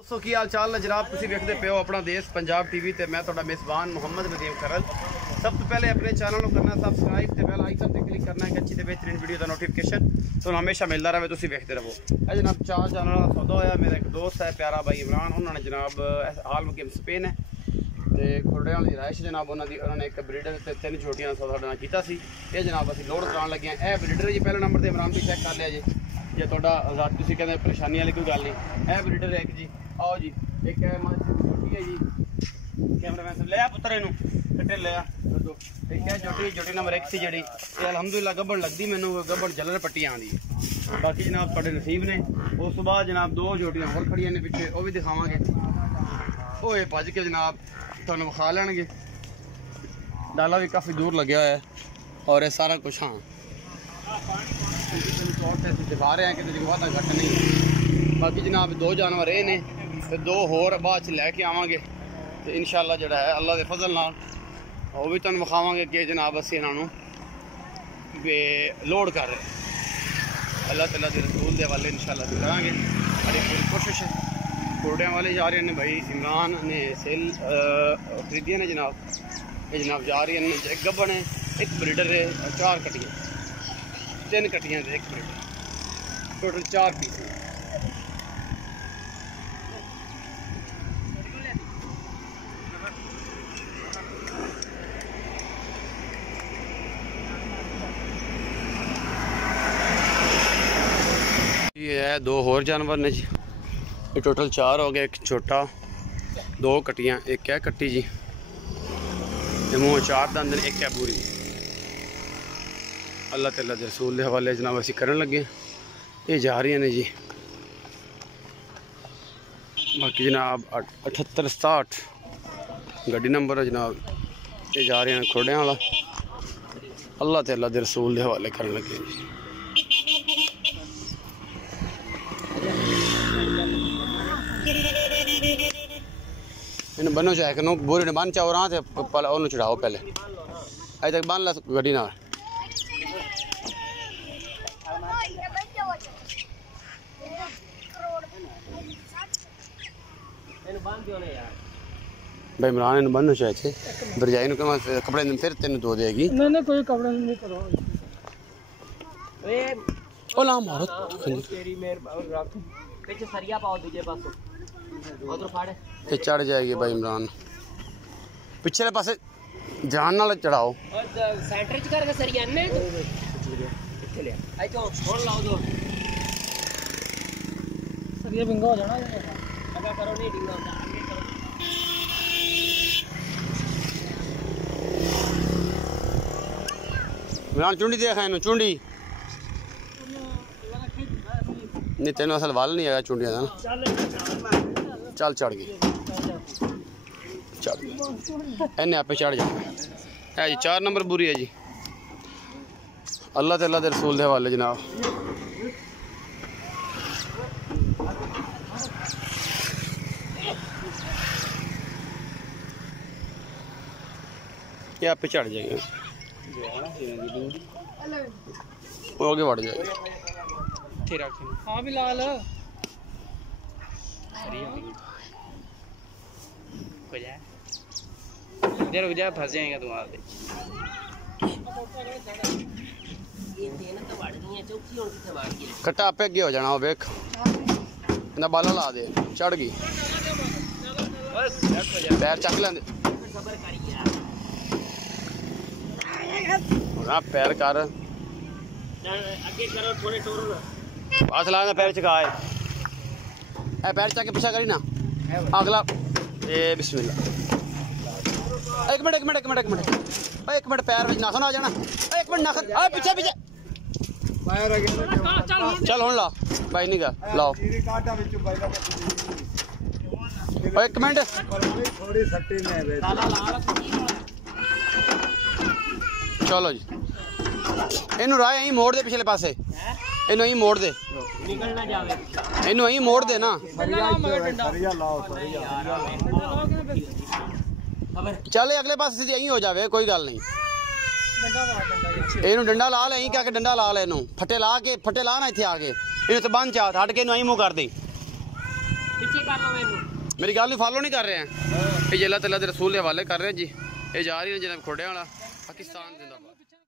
दोस्तों की हाल चाल है जनाब, तुम देखते पे हो अपना देश पंजाब टीवी ते मैं तुहाडा मेज़बान मुहम्मद नदीम खरल। सब तो पहले अपने चैनल को करना सब्सक्राइब ते बेल आइकन पे क्लिक करना है कि अच्छी ते बेहतरीन वीडियो का नोटिफिकेशन तो हमेशा मिलता रहे, तुम देखते रहो। जनाब 4 जानवर का सौदा होया। मेरा एक दोस्त है प्यारा भाई इमरान, उन्होंने जनाब हाल में गेम स्पेन है तो खुरड़े वाली राइश जनाब उन्होंने एक ब्रीडर से 3 छोटियां सौदा किया सी। ये जनाब असं लोड कराने लगे हैं। यह ब्रीडर जी पहले नंबर से इमरान भी चेक कर लिया जी, जे थोड़ा तुम कहते परेशानी वाली कोई गल नहीं। यह ब्रीडर है एक जी, आओ जी। एक है छोटी है जी, कैमरामैन लिया पुत्र इनू कट्टे लिया। एक है छोटी नंबर 1 सी जी, अलहमदुलिल्लाह गब्बड़ लगती मैनू, गब्बड़ जलर पट्टी आँदी। बाकी जनाब थोड़े नसीब ने। उस तो बाद जनाब 2 छोटियां होर खड़ियां ने पिछे, वह भी दिखावे। वो ये भज के जनाब तुहानू विखा लैणगे। डाला भी काफ़ी दूर लग्या हुआ है और ये सारा कुछ हाँ दिखा रहे हैं कि वादा घट नहीं। बाकी जनाब 2 जानवर ये ने तो 2 होर बाद लैके आवांगे तो इंशाअल्लाह जो है अल्लाह के फजल नाल वो भी तुहानू विखावांगे कि जनाब असीं इन्हां लोड कर रहे अल्लाह तआला के रसूल के हवाले इंशाअल्लाह करांगे। हमारी पूरी कोशिश है। घोड़ियां वाले जा रहे हैं भाई इमरान ने सेल खरीदिया ने जनाब। ये जनाब जा रही है, एक गब्बन है, एक ब्रीडर है, 4 कटियां, 3 कटियां एक ब्रीडर, टोटल 4 पीस है। ये है 2 होर जानवर ने जी, ये टोटल 4 हो गए। एक छोटा, 2 कटियां, एक है कट्टी जी, मुँह 4 दंद ने, एक है पूरी। अल्लाह ताला दे रसूल के हवाले जनाब असीं करन लगे। ये जा रही ने जी। बाकी जनाब 7867 गड्डी नंबर है जनाब। ये जा रही हैं खोड़ियां वाला। अल्लाह ताला दे रसूल के हवाले करन लगे जी। इन बनो चाहे कि बोरी ने बन चाहो रहा थे चढ़ाओ पहले अज तक बन ला गड्डी ना। भाई इमरान इन बनो चाहे थे बरजाई कपड़े फिर तेन दो देगी। नहीं कोई कपड़े नहीं करो ओ ला मारो तेरी रख पीछे सरिया पाओ दूजे पासों उधर फाड़े ते चढ़ जाएगी भाई इमरान। पिछले पासे जान नाल चढ़ाओ और सेंटर च करके सरिया ने इथे ले आई तो छोड़ लाओ दो सरिया बिंगा हो जाना लगा करो नहीं डिंगा होता आगे करो। इमरान चुंडी देखा इनु चुंडी नहीं तेन असल वाल नहीं आया चुंडिया का ना। चल चढ़ गई चढ़ इन्हें आपे चढ़ जाना है जी। 4 नंबर बुरी है जी। अल्लाह ताला दे रसूल के हवाले जनाब। ये आपे चढ़ जाएगा, वो आगे बढ़ जाएगा। हाँ भी लाल रुक जा फंस जाएगा तुम्हारे। कट्टा आपे अगे हो जाना वेख ना बाला ला दे चढ़ गई पैर चक लेंदे पैर कर अगे करो थोड़े टोरो पास ला पैर चकाए पैर चक के पीछा करी ना अगला ए बिस्मिल्लाह। एक मिनट पैर में नाखन आ जाना। एक मिनट नाखन आ पीछे पीछे चल हुन ला भाई नहीं गा लाओ। एक मिनट थोड़ी सट्टी में चलो जी। इनू राह यहीं मोड़ दे पिछले पासे, इनू यहीं मोड़ दे, इनू यहीं मोड़ दे ना। चल अगले पास सीधी यहीं हो जावे कोई गल नहीं। इनू डंडा ला ले क्या के डंडा ला ले इनू फटे ला ना इत्थे आके इनू तो बंद चा हट के इनू यहीं मुँह कर दे। ਪਿੱਛੇ ਕਰ ਲਓ ਇਹਨੂੰ। मेरी गल फॉलो नहीं कर रहे हैं ये अल्लाह तआला दे रसूल के हवाले कर रहे हैं जी। ये जा रही है जनाब खोड़े वाला पाकिस्तान जिंदाबाद।